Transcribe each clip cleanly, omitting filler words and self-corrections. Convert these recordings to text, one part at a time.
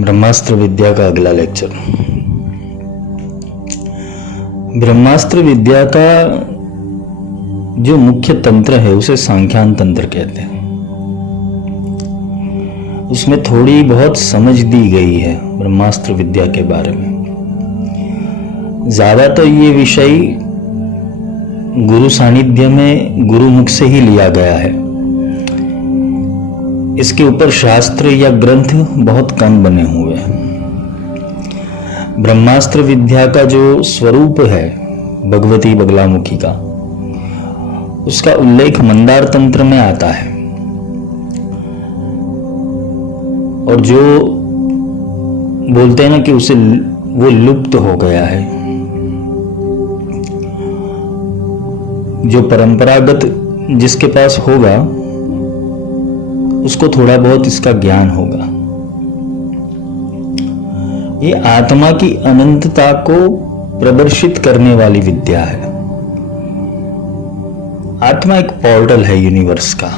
ब्रह्मास्त्र विद्या का अगला लेक्चर। ब्रह्मास्त्र विद्या का जो मुख्य तंत्र है उसे सांख्यान तंत्र कहते हैं। उसमें थोड़ी बहुत समझ दी गई है ब्रह्मास्त्र विद्या के बारे में। ज्यादातर ये विषय गुरु सानिध्य में गुरुमुख से ही लिया गया है। इसके ऊपर शास्त्र या ग्रंथ बहुत कम बने हुए हैं। ब्रह्मास्त्र विद्या का जो स्वरूप है भगवती बगलामुखी का, उसका उल्लेख मंदार तंत्र में आता है। और जो बोलते हैं ना कि उसे वो लुप्त हो गया है, जो परंपरागत जिसके पास होगा उसको थोड़ा बहुत इसका ज्ञान होगा। ये आत्मा की अनंतता को प्रदर्शित करने वाली विद्या है। आत्मा एक पोर्टल है यूनिवर्स का।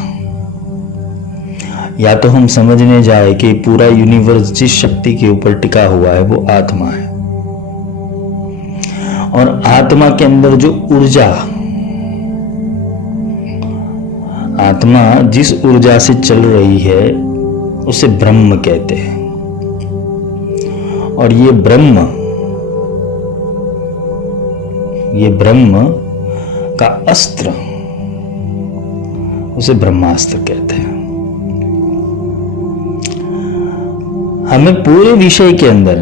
या तो हम समझने जाए कि पूरा यूनिवर्स जिस शक्ति के ऊपर टिका हुआ है वो आत्मा है, और आत्मा के अंदर जो ऊर्जा, आत्मा जिस ऊर्जा से चल रही है उसे ब्रह्म कहते हैं। और ये ब्रह्म का अस्त्र, उसे ब्रह्मास्त्र कहते हैं। हमें पूरे विषय के अंदर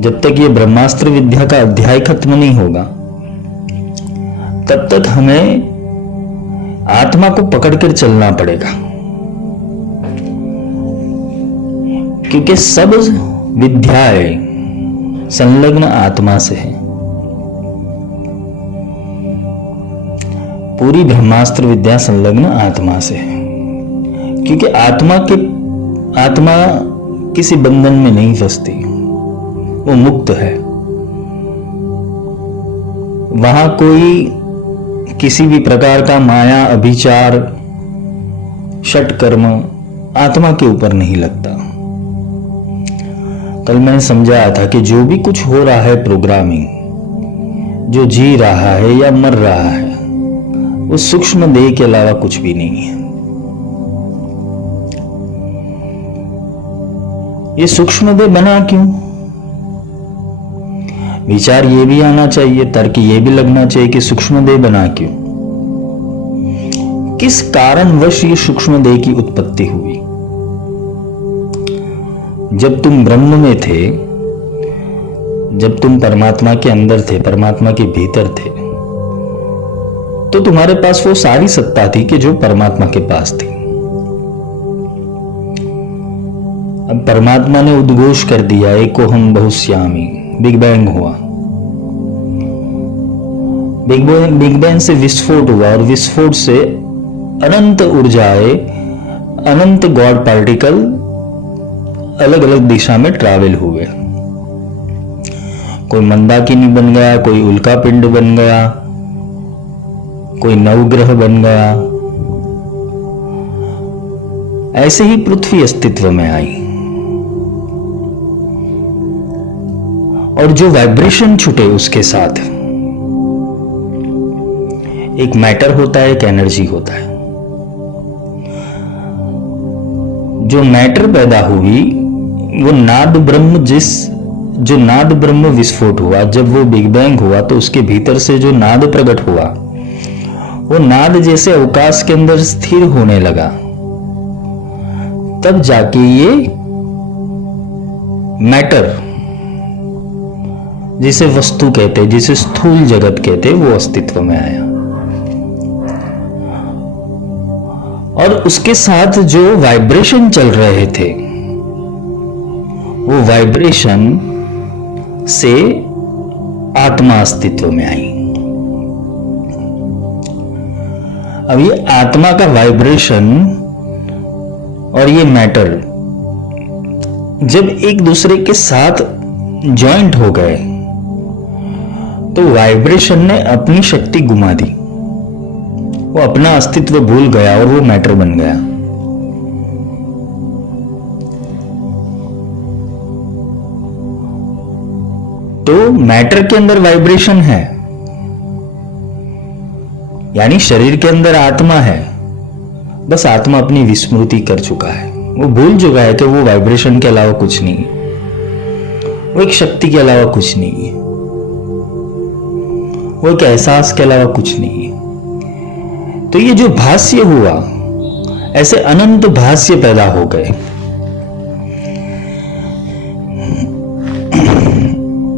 जब तक ये ब्रह्मास्त्र विद्या का अध्याय खत्म नहीं होगा तब तक हमें आत्मा को पकड़कर चलना पड़ेगा, क्योंकि सब विद्याएं संलग्न आत्मा से है। पूरी ब्रह्मास्त्र विद्या संलग्न आत्मा से है, क्योंकि आत्मा किसी बंधन में नहीं फंसती, वो मुक्त है। वहां कोई किसी भी प्रकार का माया, अभिचार, षटकर्म आत्मा के ऊपर नहीं लगता। कल मैंने समझाया था कि जो भी कुछ हो रहा है प्रोग्रामिंग, जो जी रहा है या मर रहा है, वो सूक्ष्म देह के अलावा कुछ भी नहीं है। ये सूक्ष्म देह बना क्यों? विचार ये भी आना चाहिए, तर्क ये भी लगना चाहिए कि सूक्ष्म देह बना क्यों, किस कारणवश ये सूक्ष्म देह की उत्पत्ति हुई। जब तुम ब्रह्म में थे, जब तुम परमात्मा के अंदर थे, परमात्मा के भीतर थे, तो तुम्हारे पास वो सारी सत्ता थी कि जो परमात्मा के पास थी। अब परमात्मा ने उद्घोष कर दिया, एको हम बहुश्यामी, बिग बैंग हुआ। बिग बैंग से विस्फोट हुआ, और विस्फोट से अनंत ऊर्जाएं, अनंत गॉड पार्टिकल अलग अलग दिशा में ट्रैवल हुए। कोई मंदाकिनी बन गया, कोई उल्का पिंड बन गया, कोई नवग्रह बन गया। ऐसे ही पृथ्वी अस्तित्व में आई। और जो वाइब्रेशन छूटे उसके साथ, एक मैटर होता है, एक एनर्जी होता है। जो मैटर पैदा हुई वो नाद ब्रह्म, जो नाद ब्रह्म विस्फोट हुआ, जब वो बिग बैंग हुआ तो उसके भीतर से जो नाद प्रकट हुआ, वो नाद जैसे अवकाश के अंदर स्थिर होने लगा, तब जाके ये मैटर, जिसे वस्तु कहते, जिसे स्थूल जगत कहते, वो अस्तित्व में आया। और उसके साथ जो वाइब्रेशन चल रहे थे, वो वाइब्रेशन से आत्मा अस्तित्व में आई। अब ये आत्मा का वाइब्रेशन और ये मैटर जब एक दूसरे के साथ जॉइंट हो गए तो वाइब्रेशन ने अपनी शक्ति गुमा दी, वो अपना अस्तित्व भूल गया और वो मैटर बन गया। मैटर के अंदर वाइब्रेशन है, यानी शरीर के अंदर आत्मा है, बस आत्मा अपनी विस्मृति कर चुका है, वो भूल चुका है कि वो वाइब्रेशन के अलावा कुछ नहीं है, वो एक शक्ति के अलावा कुछ नहीं है, वो एक एहसास के अलावा कुछ नहीं है। तो ये जो भाष्य हुआ, ऐसे अनंत भाष्य पैदा हो गए।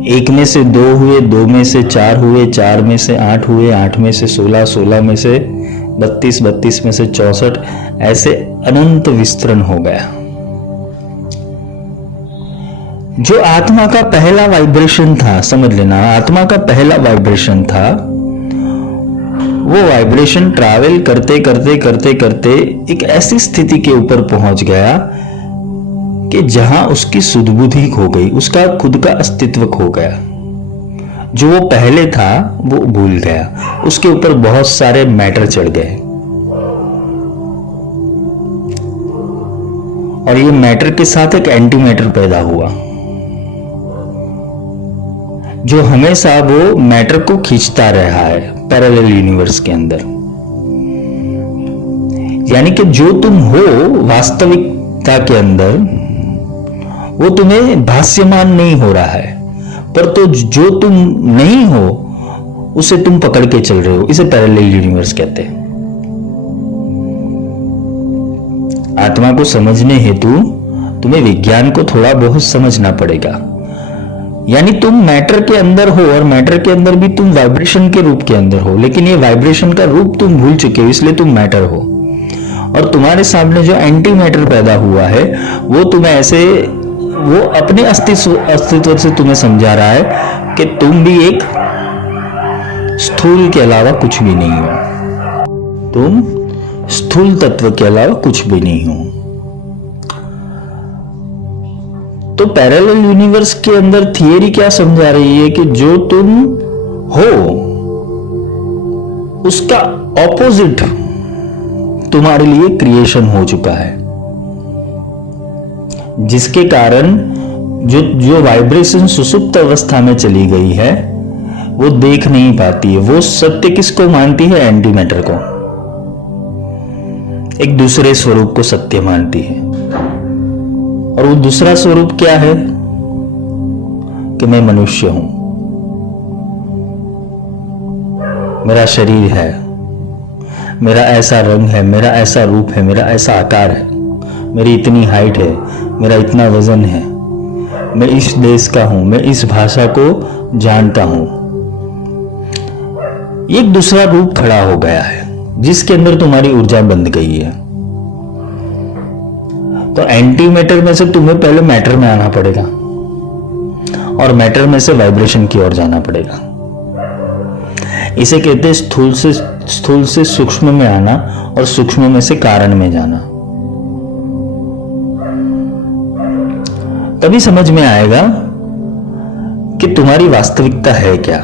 एक में से 2 हुए, 2 में से 4 हुए, 4 में से 8 हुए, 8 में से 16, 16 में से 32, 32 में से 64, ऐसे अनंत विस्तरण हो गया। जो आत्मा का पहला वाइब्रेशन था, समझ लेना, आत्मा का पहला वाइब्रेशन था, वो वाइब्रेशन ट्रैवल करते करते करते करते एक ऐसी स्थिति के ऊपर पहुंच गया कि जहां उसकी सुधबुद्धि खो गई, उसका खुद का अस्तित्व खो गया। जो वो पहले था वो भूल गया, उसके ऊपर बहुत सारे मैटर चढ़ गए, और ये मैटर के साथ एक एंटी मैटर पैदा हुआ, जो हमेशा वो मैटर को खींचता रहा है पैरेलल यूनिवर्स के अंदर। यानी कि जो तुम हो वास्तविकता के अंदर, वो तुम्हें भाष्यमान नहीं हो रहा है, पर तो जो तुम नहीं हो उसे तुम पकड़ के चल रहे हो। इसे पैरेलल यूनिवर्स कहते हैं। आत्मा को समझने हेतु तुम्हें विज्ञान को थोड़ा बहुत समझना पड़ेगा। यानी तुम मैटर के अंदर हो, और मैटर के अंदर भी तुम वाइब्रेशन के रूप के अंदर हो, लेकिन ये वाइब्रेशन का रूप तुम भूल चुके हो, इसलिए तुम मैटर हो। और तुम्हारे सामने जो एंटी मैटर पैदा हुआ है, वो तुम्हें ऐसे, वो अपने अस्तित्व से तुम्हें समझा रहा है कि तुम भी एक स्थूल के अलावा कुछ भी नहीं हो, तुम स्थूल तत्व के अलावा कुछ भी नहीं हो। तो पैरेलल यूनिवर्स के अंदर थियरी क्या समझा रही है कि जो तुम हो उसका ऑपोजिट तुम्हारे लिए क्रिएशन हो चुका है, जिसके कारण जो वाइब्रेशन सुसुप्त अवस्था में चली गई है वो देख नहीं पाती है। वो सत्य किसको मानती है? एंटी मैटर को, एक दूसरे स्वरूप को सत्य मानती है। और वो दूसरा स्वरूप क्या है? कि मैं मनुष्य हूं, मेरा शरीर है, मेरा ऐसा रंग है, मेरा ऐसा रूप है, मेरा ऐसा आकार है, मेरी इतनी हाइट है, मेरा इतना वजन है, मैं इस देश का हूं, मैं इस भाषा को जानता हूं। एक दूसरा रूप खड़ा हो गया है जिसके अंदर तुम्हारी ऊर्जा बंध गई है। तो एंटी मैटर में से तुम्हें पहले मैटर में आना पड़ेगा, और मैटर में से वाइब्रेशन की ओर जाना पड़ेगा। इसे कहते हैं स्थूल से सूक्ष्म में आना, और सूक्ष्म में से कारण में जाना। तभी समझ में आएगा कि तुम्हारी वास्तविकता है क्या।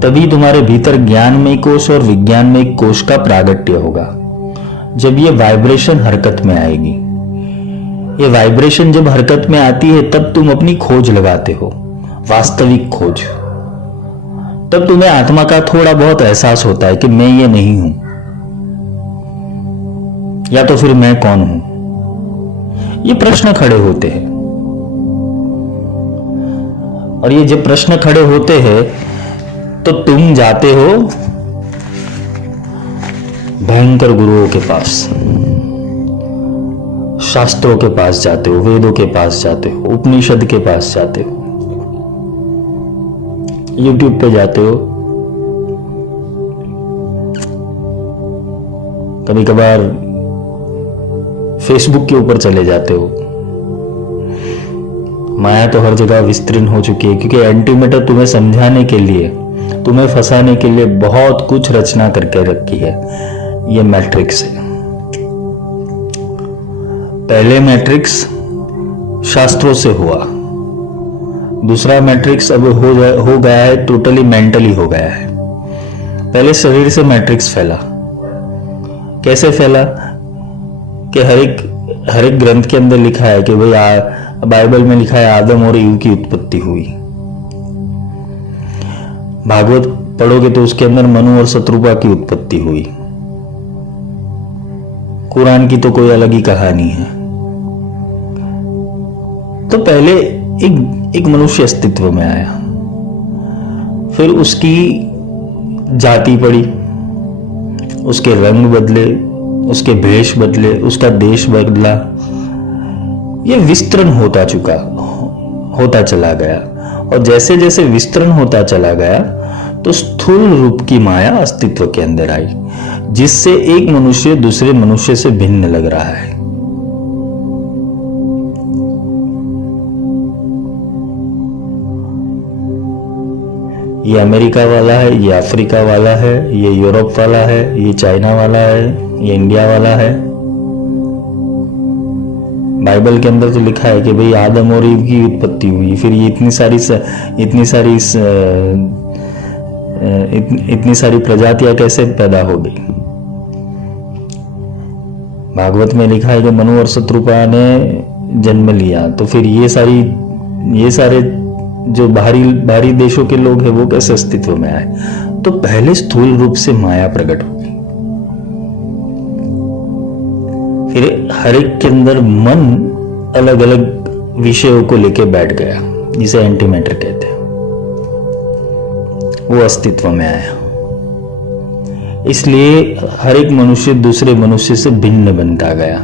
तभी तुम्हारे भीतर ज्ञानमय कोश और विज्ञानमय कोश का प्रागट्य होगा। जब ये वाइब्रेशन हरकत में आएगी, ये वाइब्रेशन जब हरकत में आती है, तब तुम अपनी खोज लगाते हो, वास्तविक खोज। तब तुम्हें आत्मा का थोड़ा बहुत एहसास होता है कि मैं ये नहीं हूं, या तो फिर मैं कौन हूं। ये प्रश्न खड़े होते हैं, और ये जब प्रश्न खड़े होते हैं तो तुम जाते हो भयंकर गुरुओं के पास, शास्त्रों के पास जाते हो, वेदों के पास जाते हो, उपनिषद के पास जाते हो, यूट्यूब पे जाते हो, कभी कभार फेसबुक के ऊपर चले जाते हो। माया तो हर जगह विस्तृत हो चुकी है, क्योंकि एंटी मैटर तुम्हें समझाने के लिए, तुम्हें फंसाने के लिए बहुत कुछ रचना करके रखी है। ये मैट्रिक्स है। पहले मैट्रिक्स शास्त्रों से हुआ, दूसरा मैट्रिक्स अब हो गया है टोटली मेंटली हो गया है। पहले शरीर से मैट्रिक्स फैला। कैसे फैला? कि हर एक ग्रंथ के अंदर लिखा है कि भाई बाइबल में लिखा है आदम और ईव की उत्पत्ति हुई। भागवत पढ़ोगे तो उसके अंदर मनु और शत्रुपा की उत्पत्ति हुई। कुरान की तो कोई अलग ही कहानी है। तो पहले एक मनुष्य अस्तित्व में आया, फिर उसकी जाति पड़ी, उसके रंग बदले, उसके भेष बदले, उसका देश बदला। यह विस्तरण होता चला गया, और जैसे जैसे विस्तरण होता चला गया तो स्थूल रूप की माया अस्तित्व के अंदर आई, जिससे एक मनुष्य दूसरे मनुष्य से भिन्न लग रहा है। ये अमेरिका वाला है, ये अफ्रीका वाला है, ये यूरोप वाला है, ये चाइना वाला है, ये इंडिया वाला है। बाइबल के अंदर तो लिखा है कि भाई आदम और ईव की उत्पत्ति हुई, फिर ये इतनी सारी प्रजातियां कैसे पैदा हो गई। भागवत में लिखा है कि मनु और शत्रुपा ने जन्म लिया, तो फिर ये सारे जो बाहरी देशों के लोग हैं वो कैसे अस्तित्व में आए। तो पहले स्थूल रूप से माया प्रकट हो गई, फिर हर एक के अंदर मन अलग अलग विषयों को लेके बैठ गया, जिसे एंटी मैटर कहते हैं, वो अस्तित्व में आया। इसलिए हर एक मनुष्य दूसरे मनुष्य से भिन्न बनता गया,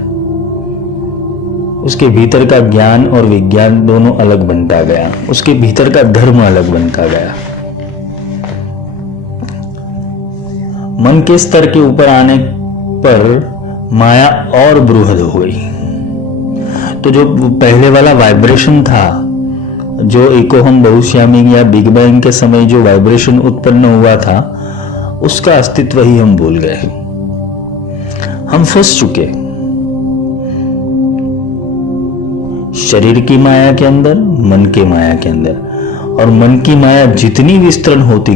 उसके भीतर का ज्ञान और विज्ञान दोनों अलग बनता गया, उसके भीतर का धर्म अलग बनता गया। मन के स्तर के ऊपर आने पर माया और बृहद हो गई। तो जो पहले वाला वाइब्रेशन था, जो एकोहम बहुश्यामी या बिग बैंग के समय जो वाइब्रेशन उत्पन्न हुआ था, उसका अस्तित्व ही हम भूल गए। हम फंस चुके शरीर की माया के अंदर, मन के माया के अंदर। और मन की माया जितनी विस्तरण होती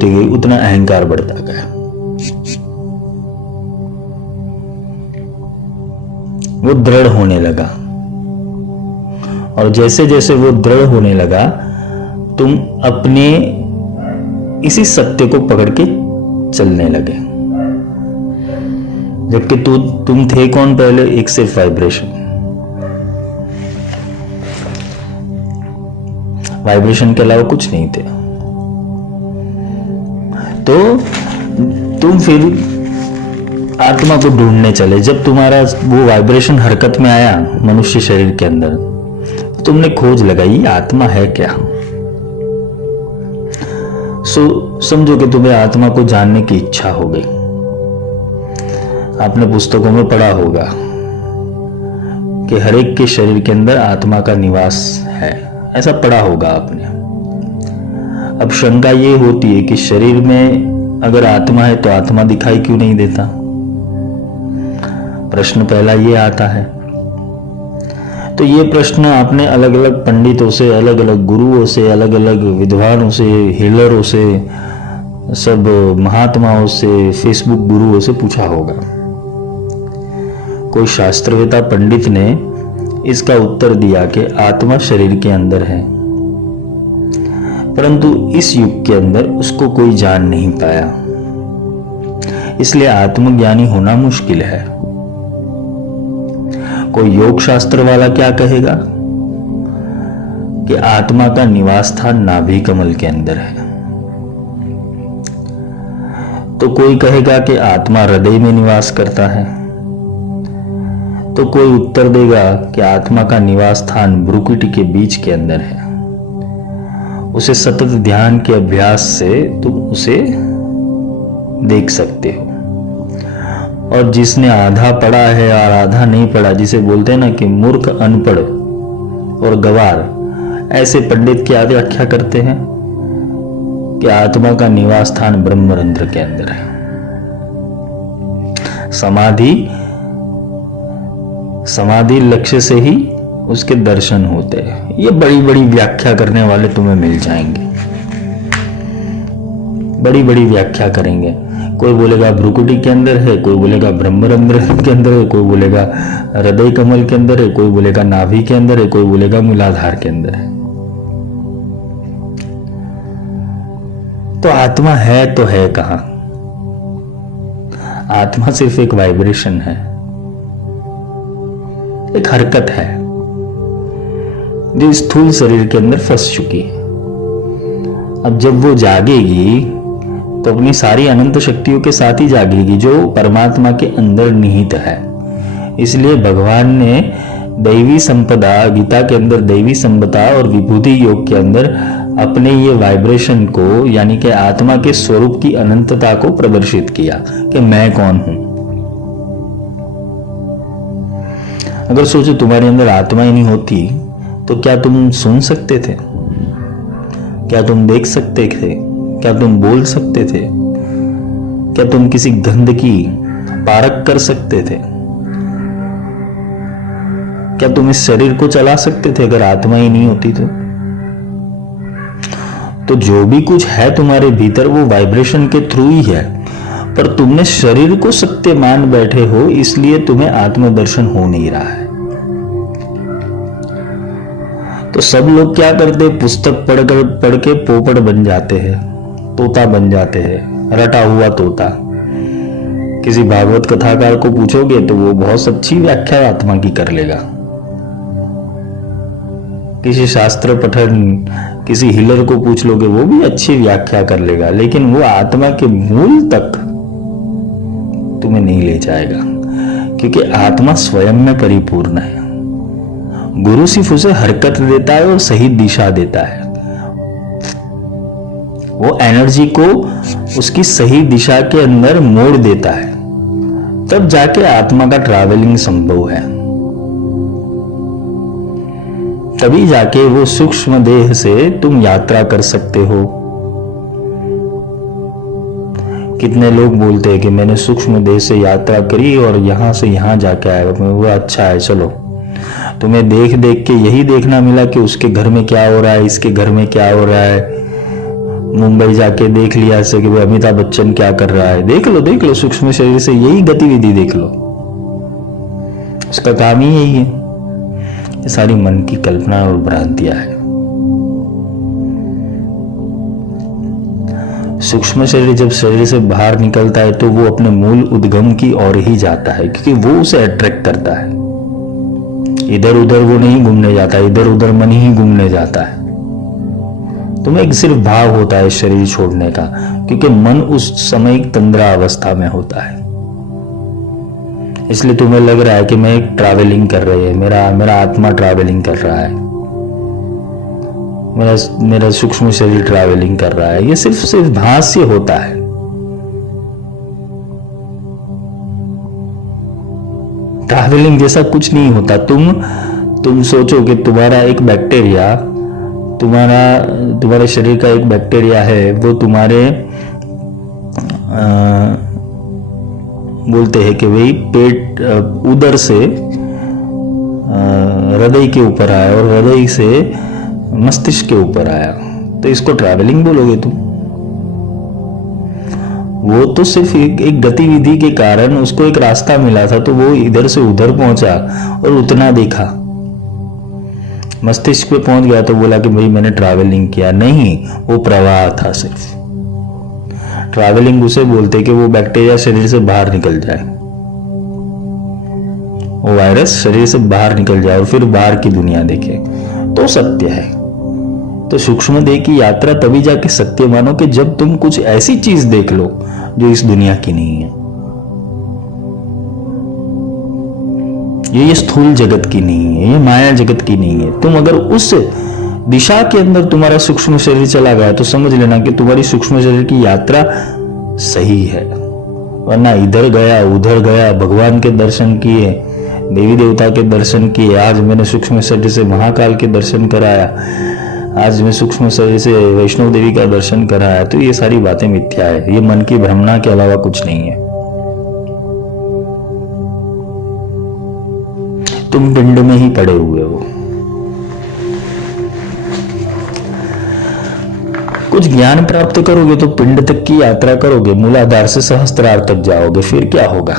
गई उतना अहंकार बढ़ता गया। वो दृढ़ होने लगा, और जैसे जैसे वो दृढ़ होने लगा, तुम अपने इसी सत्य को पकड़ के चलने लगे। जबकि तुम थे कौन पहले? एक सिर्फ वाइब्रेशन के अलावा कुछ नहीं थे। तो तुम फिर आत्मा को ढूंढने चले। जब तुम्हारा वो वाइब्रेशन हरकत में आया मनुष्य शरीर के अंदर, तो तुमने खोज लगाई आत्मा है क्या। समझो कि तुम्हें आत्मा को जानने की इच्छा हो गई। आपने पुस्तकों में पढ़ा होगा कि हर एक के शरीर के अंदर आत्मा का निवास है, ऐसा पढ़ा होगा आपने। अब शंका ये होती है कि शरीर में अगर आत्मा है तो आत्मा दिखाई क्यों नहीं देता? प्रश्न पहला ये आता है। तो ये प्रश्न आपने अलग अलग पंडितों से, अलग अलग गुरुओं से, अलग अलग विद्वानों से, हीलरों से, सब महात्माओं से, फेसबुक गुरुओं से पूछा होगा। कोई शास्त्रवेता पंडित ने इसका उत्तर दिया कि आत्मा शरीर के अंदर है, परंतु इस युग के अंदर उसको कोई जान नहीं पाया, इसलिए आत्मज्ञानी होना मुश्किल है। कोई योग शास्त्र वाला क्या कहेगा कि आत्मा का निवास स्थान नाभि कमल के अंदर है। तो कोई कहेगा कि आत्मा हृदय में निवास करता है। तो कोई उत्तर देगा कि आत्मा का निवास स्थान भ्रुकुटी के बीच के अंदर है। उसे सतत ध्यान के अभ्यास से तुम उसे देख सकते हो। और जिसने आधा पढ़ा है और आधा नहीं पढ़ा, जिसे बोलते हैं ना कि मूर्ख, अनपढ़ और गवार, ऐसे पंडित क्या व्याख्या करते हैं कि आत्मा का निवास स्थान ब्रह्मरंध्र के अंदर है। समाधि लक्ष्य से ही उसके दर्शन होते हैं। ये बड़ी बड़ी व्याख्या करने वाले तुम्हें मिल जाएंगे, बड़ी बड़ी व्याख्या करेंगे। कोई बोलेगा भ्रुकुटी के अंदर है, कोई बोलेगा ब्रह्मरंध्र के अंदर है, कोई बोलेगा हृदय कमल के अंदर है, कोई बोलेगा नाभि के अंदर है, कोई बोलेगा मूलाधार के अंदर है। तो आत्मा है तो है कहां? आत्मा सिर्फ एक वाइब्रेशन है, एक हरकत है जो स्थूल शरीर के अंदर फंस चुकी है। अब जब वो जागेगी तो अपनी सारी अनंत शक्तियों के साथ ही जागेगी जो परमात्मा के अंदर निहित है। इसलिए भगवान ने दैवी संपदा, गीता के अंदर दैवी संपदा और विभूति योग के अंदर अपने ये वाइब्रेशन को, यानी कि आत्मा के स्वरूप की अनंतता को प्रदर्शित किया कि मैं कौन हूं। अगर सोचो तुम्हारे अंदर आत्मा ही नहीं होती तो क्या तुम सुन सकते थे? क्या तुम देख सकते थे? क्या तुम बोल सकते थे? क्या तुम किसी गंध की पारख कर सकते थे? क्या तुम इस शरीर को चला सकते थे अगर आत्मा ही नहीं होती तो जो भी कुछ है तुम्हारे भीतर वो वाइब्रेशन के थ्रू ही है, पर तुमने शरीर को सत्य मान बैठे हो, इसलिए तुम्हें आत्मदर्शन हो नहीं रहा है। तो सब लोग क्या करते, पुस्तक पढ़ के पोपट बन जाते हैं, तोता बन जाते हैं, रटा हुआ तोता। किसी भागवत कथाकार को पूछोगे तो वो बहुत अच्छी व्याख्या आत्मा की कर लेगा। किसी शास्त्र पठन, किसी हीलर को पूछ लोगे वो भी अच्छी व्याख्या कर लेगा, लेकिन वो आत्मा के मूल तक तुम्हें नहीं ले जाएगा, क्योंकि आत्मा स्वयं में परिपूर्ण है। गुरु सिर्फ उसे हरकत देता है और सही दिशा देता है। वो एनर्जी को उसकी सही दिशा के अंदर मोड़ देता है, तब जाके आत्मा का ट्रैवलिंग संभव है। तभी जाके वो सूक्ष्म देह से तुम यात्रा कर सकते हो। कितने लोग बोलते हैं कि मैंने सूक्ष्म देह से यात्रा करी और यहां से यहां जाके आया, वो अच्छा है, चलो। तुम्हें देख देख के यही देखना मिला कि उसके घर में क्या हो रहा है, इसके घर में क्या हो रहा है। मुंबई जाके देख लिया ऐसे कि अमिताभ बच्चन क्या कर रहा है, देख लो सूक्ष्म शरीर से यही गतिविधि देख लो, उसका काम ही यही है। ये सारी मन की कल्पना और भ्रांतियां है। सूक्ष्म शरीर जब शरीर से बाहर निकलता है तो वो अपने मूल उद्गम की ओर ही जाता है, क्योंकि वो उसे अट्रैक्ट करता है। इधर उधर वो नहीं घूमने जाता, इधर उधर मन ही घूमने जाता है। तुम्हें एक सिर्फ भाव होता है शरीर छोड़ने का, क्योंकि मन उस समय तंद्रा अवस्था में होता है। इसलिए तुम्हें लग रहा है कि मैं एक ट्रैवलिंग कर रही है, मेरा आत्मा ट्रैवलिंग कर रहा है, मेरा सूक्ष्म शरीर ट्रैवलिंग कर रहा है। ये सिर्फ भाष्य होता है। ट्रैवलिंग जैसा कुछ नहीं होता। तुम सोचो कि तुम्हारा एक बैक्टीरिया, तुम्हारे शरीर का एक बैक्टीरिया है, वो तुम्हारे बोलते हैं कि वही पेट उदर से हृदय के ऊपर आया और हृदय से मस्तिष्क के ऊपर आया, तो इसको ट्रैवलिंग बोलोगे तुम? वो तो सिर्फ एक गतिविधि के कारण उसको एक रास्ता मिला था, तो वो इधर से उधर पहुंचा और उतना देखा, मस्तिष्क पे पहुंच गया तो बोला कि भाई मैंने ट्रैवलिंग किया। नहीं, वो प्रवाह था सिर्फ। ट्रैवलिंग उसे बोलते कि वो बैक्टीरिया शरीर से बाहर निकल जाए, वो वायरस शरीर से बाहर निकल जाए और फिर बाहर की दुनिया देखे, तो सत्य है। तो सूक्ष्म देह की यात्रा तभी जाके सत्य मानो कि जब तुम कुछ ऐसी चीज देख लो जो इस दुनिया की नहीं है, ये स्थूल जगत की नहीं है, ये माया जगत की नहीं है। तुम अगर उस दिशा के अंदर तुम्हारा सूक्ष्म शरीर चला गया तो समझ लेना कि तुम्हारी सूक्ष्म शरीर की यात्रा सही है। वरना इधर गया उधर गया, भगवान के दर्शन किए, देवी देवता के दर्शन किए, आज मैंने सूक्ष्म शरीर से महाकाल के दर्शन कराया, आज मैं सूक्ष्म शरीर से वैष्णव देवी का दर्शन कराया, तो ये सारी बातें मिथ्या है। ये मन की भ्रमणा के अलावा कुछ नहीं है। तुम पिंड में ही पड़े हुए हो। कुछ ज्ञान प्राप्त करोगे तो पिंड तक की यात्रा करोगे, मूलाधार से सहस्त्रार तक जाओगे, फिर क्या होगा?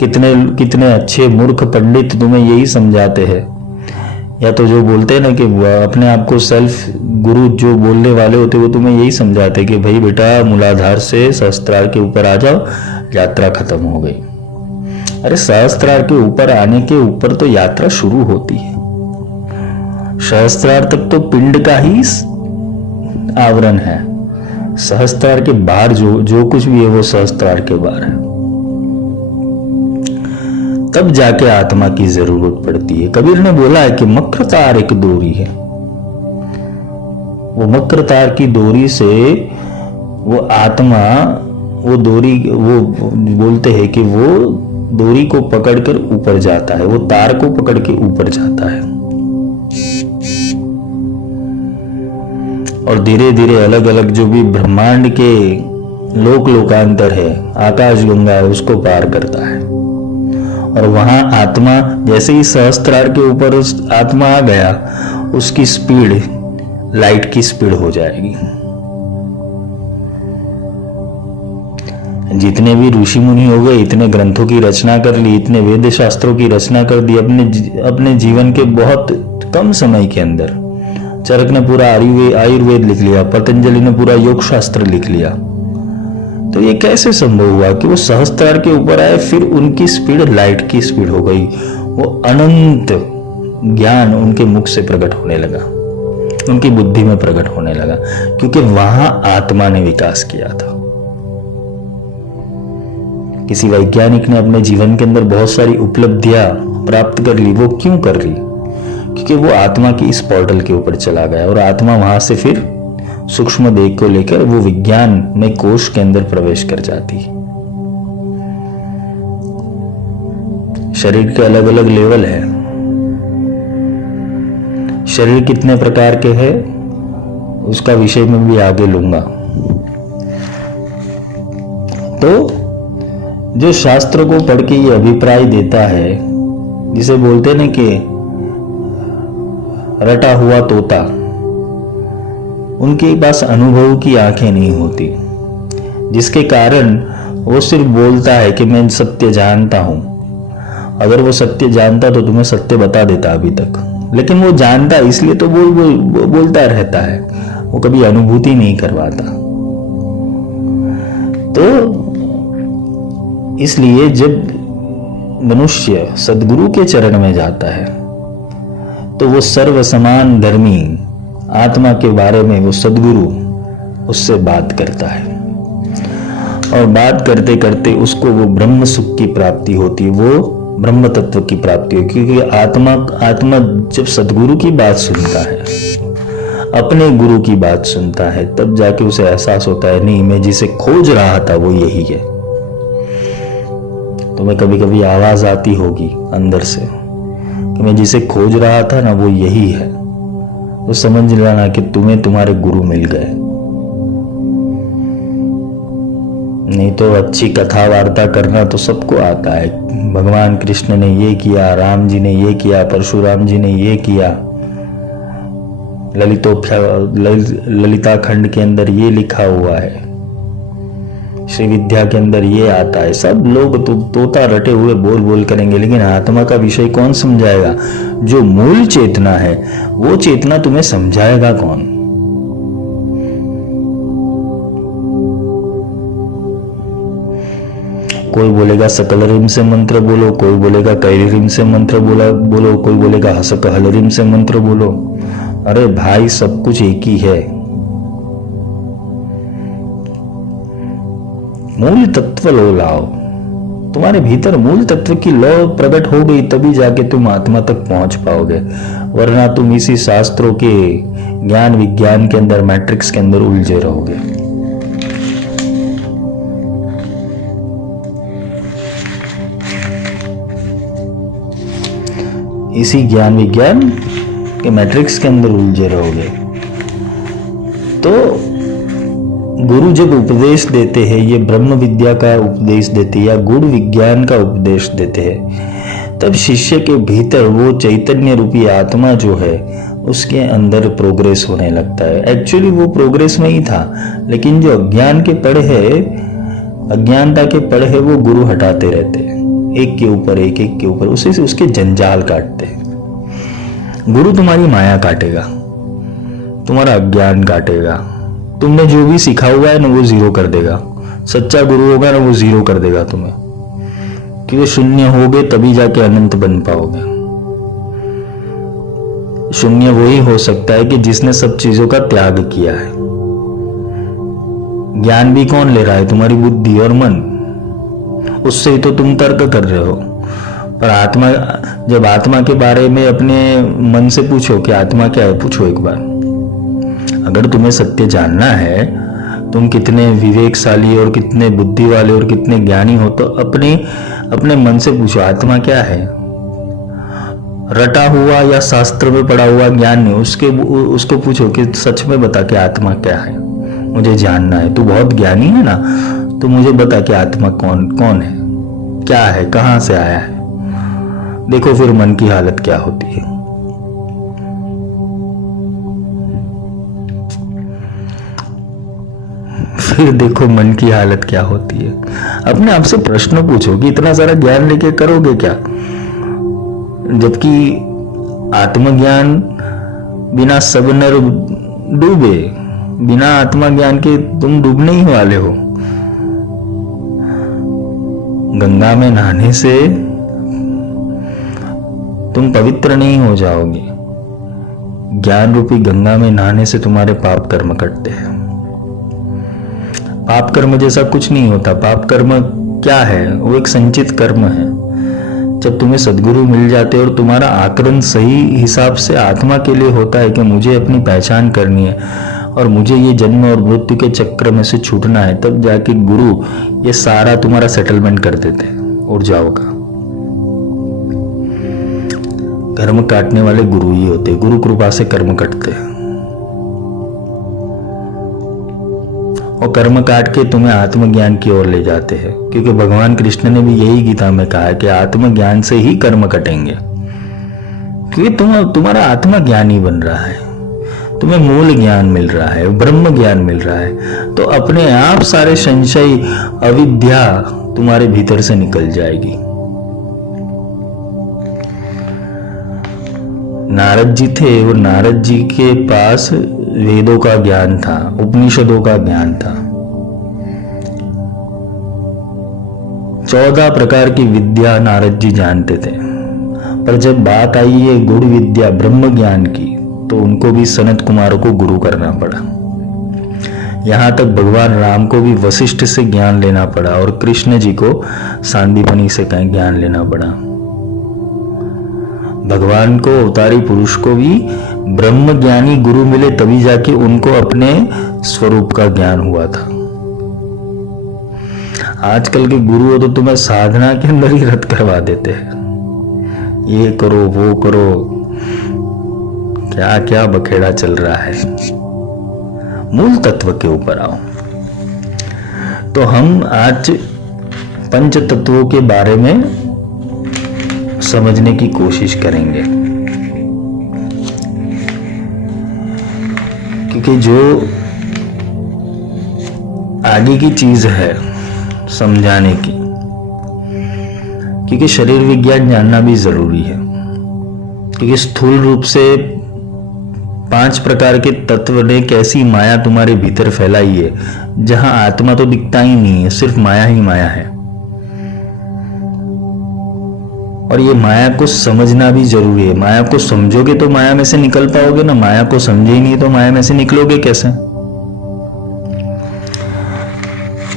कितने अच्छे मूर्ख पंडित तुम्हें यही समझाते हैं या तो जो बोलते हैं ना कि वो अपने आप को सेल्फ गुरु जो बोलने वाले होते, वो तुम्हें यही समझाते कि भाई बेटा मूलाधार से सहस्त्रार के ऊपर आ जाओ, यात्रा खत्म हो गई। अरे सहस्त्रार के ऊपर आने के ऊपर तो यात्रा शुरू होती है। सहस्त्रार तक तो पिंड का ही आवरण है, सहस्त्रार के बाहर जो कुछ भी है वो सहस्त्रार के बाहर है। तब जाके आत्मा की जरूरत पड़ती है। कबीर ने बोला है कि मकर तार एक डोरी है, वो मकर तार की डोरी से वो आत्मा, वो डोरी, वो बोलते हैं कि वो डोरी को पकड़कर ऊपर जाता है, वो तार को पकड़ के ऊपर जाता है और धीरे धीरे अलग अलग जो भी ब्रह्मांड के लोकांतर है, आकाश गंगा है, उसको पार करता है। और वहां आत्मा जैसे ही सहस्त्रार के ऊपर उस आत्मा आ गया, उसकी स्पीड लाइट की स्पीड हो जाएगी। जितने भी ऋषि मुनि हो गए, इतने ग्रंथों की रचना कर ली, इतने वेद शास्त्रों की रचना कर दी अपने जीवन के बहुत कम समय के अंदर। चरक ने पूरा आयुर्वेद लिख लिया, पतंजलि ने पूरा योग शास्त्र लिख लिया। तो ये कैसे संभव हुआ कि वो सहस्त्रार के ऊपर आए, फिर उनकी स्पीड लाइट की स्पीड हो गई। वो अनंत ज्ञान उनके मुख से प्रकट होने लगा, उनकी बुद्धि में प्रकट होने लगा, क्योंकि वहां आत्मा ने विकास किया था। किसी वैज्ञानिक ने अपने जीवन के अंदर बहुत सारी उपलब्धियां प्राप्त कर ली, वो क्यों कर ली? क्योंकि वो आत्मा की इस पोर्टल के ऊपर चला गया और आत्मा वहां से फिर सूक्ष्म देह को लेकर वो विज्ञान में कोश के अंदर प्रवेश कर जाती। शरीर के अलग अलग लेवल है। शरीर कितने प्रकार के हैं उसका विषय में भी आगे लूंगा। तो जो शास्त्र को पढ़ के ये अभिप्राय देता है, जिसे बोलते हैं कि रटा हुआ तोता, उनके पास अनुभव की आंखें नहीं होती, जिसके कारण वो सिर्फ बोलता है कि मैं सत्य जानता हूं। अगर वो सत्य जानता तो तुम्हें सत्य बता देता अभी तक, लेकिन वो जानता इसलिए तो बोलता रहता है, वो कभी अनुभूति नहीं करवाता। तो इसलिए जब मनुष्य सद्गुरु के चरण में जाता है तो वो सर्व समान धर्मी आत्मा के बारे में वो सद्गुरु उससे बात करता है और बात करते करते उसको वो ब्रह्म सुख की प्राप्ति होती है, वो ब्रह्म तत्व की प्राप्ति है। क्योंकि आत्मा जब सद्गुरु की बात सुनता है, अपने गुरु की बात सुनता है, तब जाके उसे एहसास होता है नहीं, मैं जिसे खोज रहा था वो यही है। तुम्हें कभी कभी आवाज आती होगी अंदर से कि मैं जिसे खोज रहा था ना वो यही है, तो समझ लेना कि तुम्हें तुम्हारे गुरु मिल गए। नहीं तो अच्छी कथा वार्ता करना तो सबको आता है। भगवान कृष्ण ने ये किया, राम जी ने ये किया, परशुराम जी ने ये किया, ललिता खंड के अंदर ये लिखा हुआ है, श्री विद्या के अंदर ये आता है। सब लोग तो तोता रटे हुए बोल बोल करेंगे, लेकिन आत्मा का विषय कौन समझाएगा? जो मूल चेतना है वो चेतना तुम्हें समझाएगा कौन? कोई बोलेगा सकल रिम से मंत्र बोलो, कोई बोलेगा कैरी रिम से मंत्र बोलो, कोई बोलेगा हसक हल रिम से मंत्र बोलो। अरे भाई, सब कुछ एक ही है। मूल तत्व लो लाओ, तुम्हारे भीतर मूल तत्व की लौ प्रकट हो गई तभी जाके तुम आत्मा तक पहुंच पाओगे, वरना तुम इसी शास्त्रों के ज्ञान विज्ञान के अंदर, मैट्रिक्स के अंदर उलझे रहोगे। इसी ज्ञान विज्ञान के मैट्रिक्स के अंदर उलझे रहोगे। तो गुरु जब उपदेश देते हैं, ये ब्रह्म विद्या का उपदेश देते हैं या गुण विज्ञान का उपदेश देते हैं, तब शिष्य के भीतर वो चैतन्य रूपी आत्मा जो है उसके अंदर प्रोग्रेस होने लगता है। एक्चुअली वो प्रोग्रेस में ही था, लेकिन जो अज्ञान के पड़ है, अज्ञानता के पड़ है, वो गुरु हटाते रहते हैं, एक के ऊपर एक, एक के ऊपर, उसी से उसके जंजाल काटते हैं। गुरु तुम्हारी माया काटेगा, तुम्हारा अज्ञान काटेगा, तुमने जो भी सीखा हुआ है ना वो जीरो कर देगा। सच्चा गुरु होगा ना वो जीरो कर देगा तुम्हें, क्योंकि शून्य होगे तभी जाके अनंत बन पाओगे। शून्य वही हो सकता है कि जिसने सब चीजों का त्याग किया है। ज्ञान भी कौन ले रहा है? तुम्हारी बुद्धि और मन, उससे ही तो तुम तर्क कर रहे हो। पर आत्मा, जब आत्मा के बारे में अपने मन से पूछो कि आत्मा क्या है, पूछो एक बार। अगर तुम्हें सत्य जानना है, तुम कितने विवेकशाली और कितने बुद्धि वाले और कितने ज्ञानी हो, तो अपने मन से पूछो आत्मा क्या है। रटा हुआ या शास्त्र में पढ़ा हुआ ज्ञान नहीं, उसको पूछो कि सच में बता कि आत्मा क्या है, मुझे जानना है। तू बहुत ज्ञानी है ना, तो मुझे बता कि आत्मा कौन है, क्या है, कहां से आया है। देखो फिर मन की हालत क्या होती है। फिर देखो मन की हालत क्या होती है। अपने आप से प्रश्न पूछो कि इतना सारा ज्ञान लेके करोगे क्या, जबकि आत्मज्ञान बिना सब नर डूबे, बिना आत्मा ज्ञान के तुम डूबने ही वाले हो। गंगा में नहाने से तुम पवित्र नहीं हो जाओगे, ज्ञान रूपी गंगा में नहाने से तुम्हारे पाप कर्म कटते हैं। पाप कर्म जैसा कुछ नहीं होता। पाप कर्म क्या है? वो एक संचित कर्म है। जब तुम्हें सद्गुरु मिल जाते और तुम्हारा आकलन सही हिसाब से आत्मा के लिए होता है कि मुझे अपनी पहचान करनी है और मुझे ये जन्म और मृत्यु के चक्र में से छूटना है, तब जाके गुरु ये सारा तुम्हारा सेटलमेंट कर देते हैं और जाओगा। कर्म काटने वाले गुरु ही होते, गुरु कृपा से कर्म कटते हैं और कर्म काट के तुम्हें आत्मज्ञान की ओर ले जाते हैं। क्योंकि भगवान कृष्ण ने भी यही गीता में कहा है कि आत्मज्ञान से ही कर्म कटेंगे। क्योंकि तुम्हारा आत्मा ज्ञान ही बन रहा है, तुम्हें मूल ज्ञान मिल रहा है, ब्रह्म ज्ञान मिल रहा है, तो अपने आप सारे संशय अविद्या तुम्हारे भीतर से निकल जाएगी। नारद जी थे, वो नारद जी के पास वेदों का ज्ञान था, उपनिषदों का ज्ञान था, 14 प्रकार की विद्या नारद जी जानते थे। पर जब बात आई है गुरु विद्या ब्रह्म ज्ञान की, तो उनको भी सनत कुमार को गुरु करना पड़ा। यहां तक भगवान राम को भी वशिष्ठ से ज्ञान लेना पड़ा और कृष्ण जी को सांदीपनी से ज्ञान लेना पड़ा। भगवान को, अवतारी पुरुष को भी ब्रह्म ज्ञानी गुरु मिले, तभी जाके उनको अपने स्वरूप का ज्ञान हुआ था। आजकल के गुरु तो तुम्हें साधना के अंदर ही रत करवा देते हैं, ये करो वो करो, क्या क्या बखेड़ा चल रहा है। मूल तत्व के ऊपर आओ। तो हम आज पंच तत्वों के बारे में समझने की कोशिश करेंगे, क्योंकि जो आगे की चीज है समझाने की, क्योंकि शरीर विज्ञान जानना भी जरूरी है। क्योंकि स्थूल रूप से 5 प्रकार के तत्व ने कैसी माया तुम्हारे भीतर फैलाई है, जहां आत्मा तो दिखता ही नहीं है, सिर्फ माया ही माया है। और ये माया को समझना भी जरूरी है। माया को समझोगे तो माया में से निकल पाओगे ना, माया को समझे ही नहीं तो माया में से निकलोगे कैसे?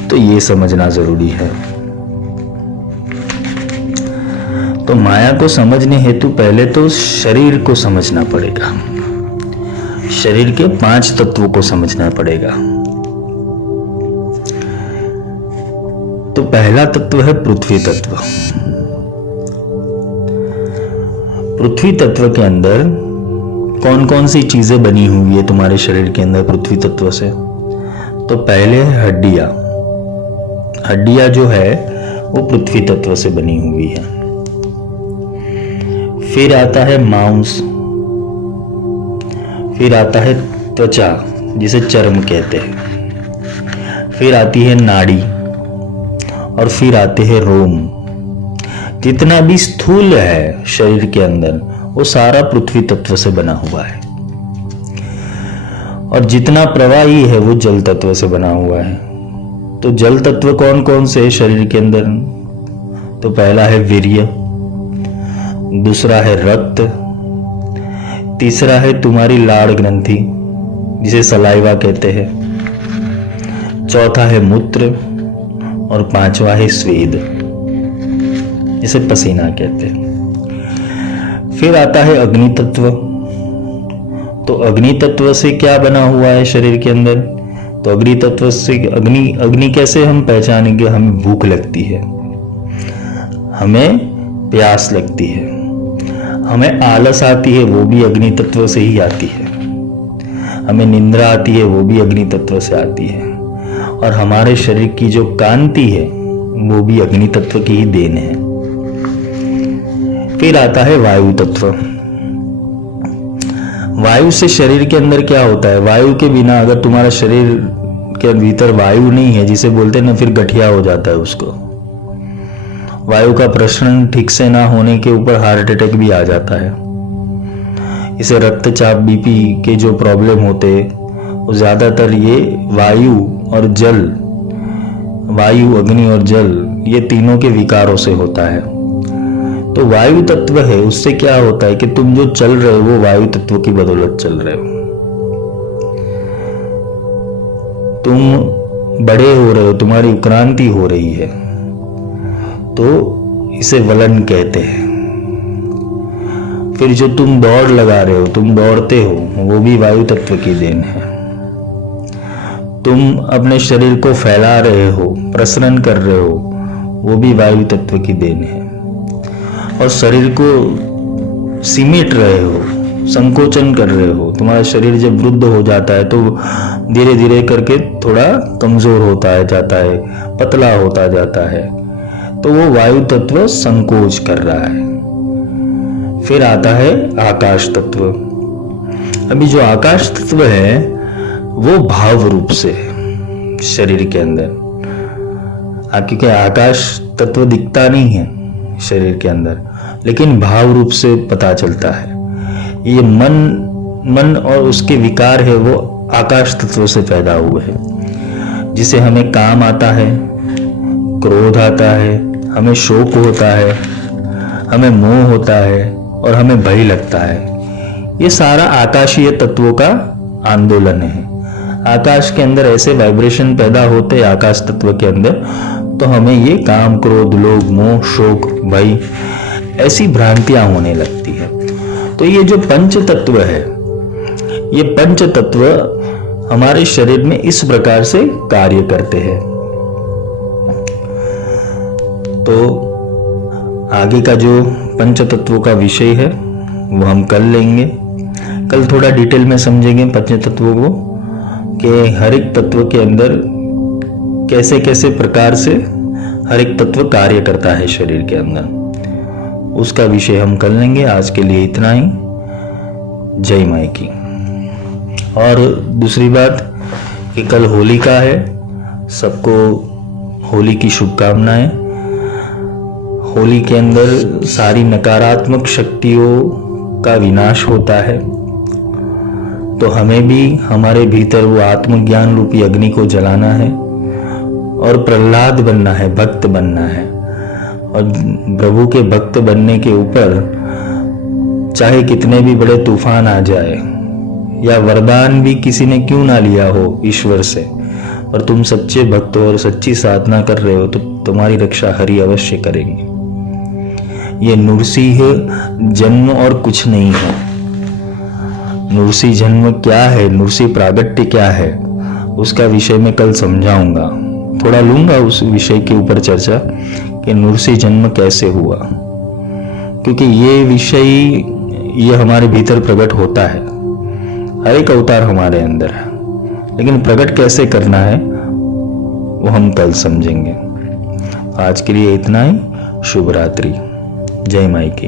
तो ये समझना जरूरी है। तो माया को समझने हेतु पहले तो शरीर को समझना पड़ेगा, शरीर के 5 तत्वों को समझना पड़ेगा। तो पहला तत्व है पृथ्वी तत्व। पृथ्वी तत्व के अंदर कौन कौन सी चीजें बनी हुई है तुम्हारे शरीर के अंदर पृथ्वी तत्व से? तो पहले है हड्डियां। हड्डियां जो है वो पृथ्वी तत्व से बनी हुई है। फिर आता है मांस, फिर आता है त्वचा जिसे चर्म कहते हैं, फिर आती है नाड़ी और फिर आते हैं रोम। जितना भी स्थूल है शरीर के अंदर वो सारा पृथ्वी तत्व से बना हुआ है, और जितना प्रवाही है वो जल तत्व से बना हुआ है। तो जल तत्व कौन कौन से है शरीर के अंदर? तो पहला है वीर्य, दूसरा है रक्त, तीसरा है तुम्हारी लाड़ ग्रंथि जिसे सलाइवा कहते हैं, चौथा है मूत्र, और पांचवा है स्वेद जिसे पसीना कहते हैं। फिर आता है अग्नि तत्व। तो अग्नि तत्व से क्या बना हुआ है शरीर के अंदर? तो अग्नि तत्व से अग्नि कैसे हम पहचानेंगे? हमें भूख लगती है, हमें प्यास लगती है, हमें आलस आती है, वो भी अग्नि तत्व से ही आती है, हमें निंद्रा आती है, वो भी अग्नि तत्व से आती है, और हमारे शरीर की जो कांति है वो भी अग्नि तत्व की ही देन है। फिर आता है वायु तत्व। वायु से शरीर के अंदर क्या होता है? वायु के बिना अगर तुम्हारा शरीर के भीतर वायु नहीं है, जिसे बोलते हैं ना, फिर गठिया हो जाता है उसको। वायु का प्रसरण ठीक से ना होने के ऊपर हार्ट अटैक भी आ जाता है। इसे रक्तचाप, बीपी के जो प्रॉब्लम होते हैं वो ज्यादातर ये वायु और जल, वायु, अग्नि और जल, ये तीनों के विकारों से होता है। तो वायु तत्व है, उससे क्या होता है कि तुम जो चल रहे हो वो वायु तत्व की बदौलत चल रहे हो। तुम बड़े हो रहे हो, तुम्हारी उत्क्रांति हो रही है, तो इसे वलन कहते हैं। फिर जो तुम दौड़ लगा रहे हो, तुम दौड़ते हो, वो भी वायु तत्व की देन है। तुम अपने शरीर को फैला रहे हो, प्रसरण कर रहे हो, वो भी वायु तत्व की देन है। और शरीर को सिमेट रहे हो, संकोचन कर रहे हो, तुम्हारा शरीर जब वृद्ध हो जाता है तो धीरे धीरे करके थोड़ा कमजोर होता जाता है, पतला होता जाता है, तो वो वायु तत्व संकोच कर रहा है। फिर आता है आकाश तत्व। अभी जो आकाश तत्व है वो भाव रूप से है शरीर के अंदर, क्योंकि आकाश तत्व दिखता नहीं है शरीर के अंदर, लेकिन भाव रूप से पता चलता है। ये मन और उसके विकार है वो आकाश तत्व से पैदा हुए हैं, जिसे हमें काम आता है, क्रोध आता है, हमें शोक होता है, हमें मोह होता है, और हमें भय लगता है। ये सारा आकाशीय तत्वों का आंदोलन है। आकाश के अंदर ऐसे वाइब्रेशन पैदा होते हैं आकाश तत्व के अंदर, तो हमें ये काम, क्रोध, लोभ, मोह, शोक, भय, ऐसी भ्रांतियां होने लगती है। तो ये जो पंच तत्व है, ये पंच तत्व हमारे शरीर में इस प्रकार से कार्य करते हैं। तो आगे का जो पंच तत्वों का विषय है वो हम कल लेंगे। कल थोड़ा डिटेल में समझेंगे पंच तत्वों को, कि हर एक तत्व के अंदर कैसे कैसे प्रकार से हर एक तत्व कार्य करता है शरीर के अंदर, उसका विषय हम कल लेंगे। आज के लिए इतना ही। जय माई की। और दूसरी बात कि कल होली का है, सबको होली की शुभकामनाएं। होली के अंदर सारी नकारात्मक शक्तियों का विनाश होता है, तो हमें भी हमारे भीतर वो आत्मज्ञान रूपी अग्नि को जलाना है और प्रहलाद बनना है, भक्त बनना है। और प्रभु के भक्त बनने के ऊपर चाहे कितने भी बड़े तूफान आ जाए, या वरदान भी किसी ने क्यों ना लिया हो ईश्वर से, और तुम सच्चे भक्त हो और सच्ची साधना कर रहे हो, तो तुम्हारी रक्षा हरि अवश्य करेंगे। ये नृसिंह जन्म और कुछ नहीं है। नृसिंह जन्म क्या है, नृसिंह प्रागट्य क्या है, उसका विषय में कल समझाऊंगा। थोड़ा लूंगा उस विषय के ऊपर चर्चा कि नृसिंह जन्म कैसे हुआ, क्योंकि ये विषय ये हमारे भीतर प्रकट होता है। हर एक अवतार हमारे अंदर है, लेकिन प्रकट कैसे करना है वो हम कल समझेंगे। आज के लिए इतना ही। शुभ रात्रि। जय माई की।